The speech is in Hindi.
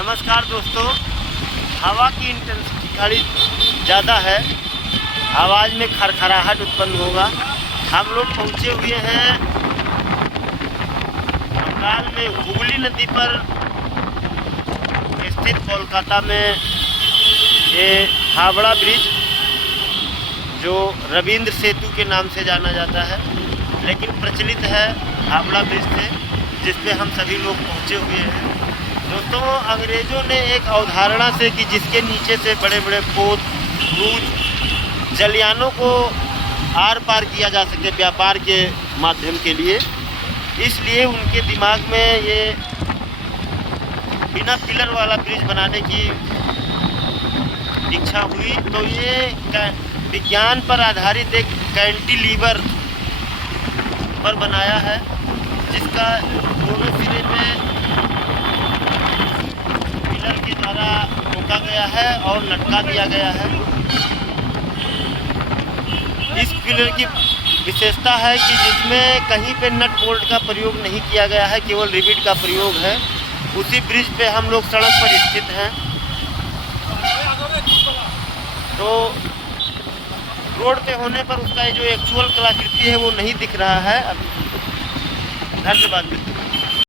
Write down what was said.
नमस्कार दोस्तों, हवा की इंटेंसिटी थोड़ी ज़्यादा है, आवाज़ में खरखराहट उत्पन्न होगा। हम लोग पहुँचे हुए हैं बंगाल में हुगली नदी पर स्थित कोलकाता में ये हावड़ा ब्रिज, जो रविंद्र सेतु के नाम से जाना जाता है, लेकिन प्रचलित है हावड़ा ब्रिज से, जिस पे हम सभी लोग पहुँचे हुए हैं। दोस्तों, अंग्रेज़ों ने एक अवधारणा से कि जिसके नीचे से बड़े बड़े पोत, क्रूज, जलयानों को आर पार किया जा सके व्यापार के माध्यम के लिए, इसलिए उनके दिमाग में ये बिना पिलर वाला ब्रिज बनाने की इच्छा हुई। तो ये विज्ञान पर आधारित एक कैंटिलीवर पर बनाया है, जिसका दोनों सिरे में पिलर के द्वारा रोका गया है और लटका दिया गया है। इस पिलर की विशेषता है कि जिसमें कहीं पे नट बोल्ट का प्रयोग नहीं किया गया है, केवल रिविट का प्रयोग है। उसी ब्रिज पे हम लोग सड़क पर स्थित हैं, तो रोड पे होने पर उसका जो एक्चुअल कलाकृति है वो नहीं दिख रहा है। धन्यवाद।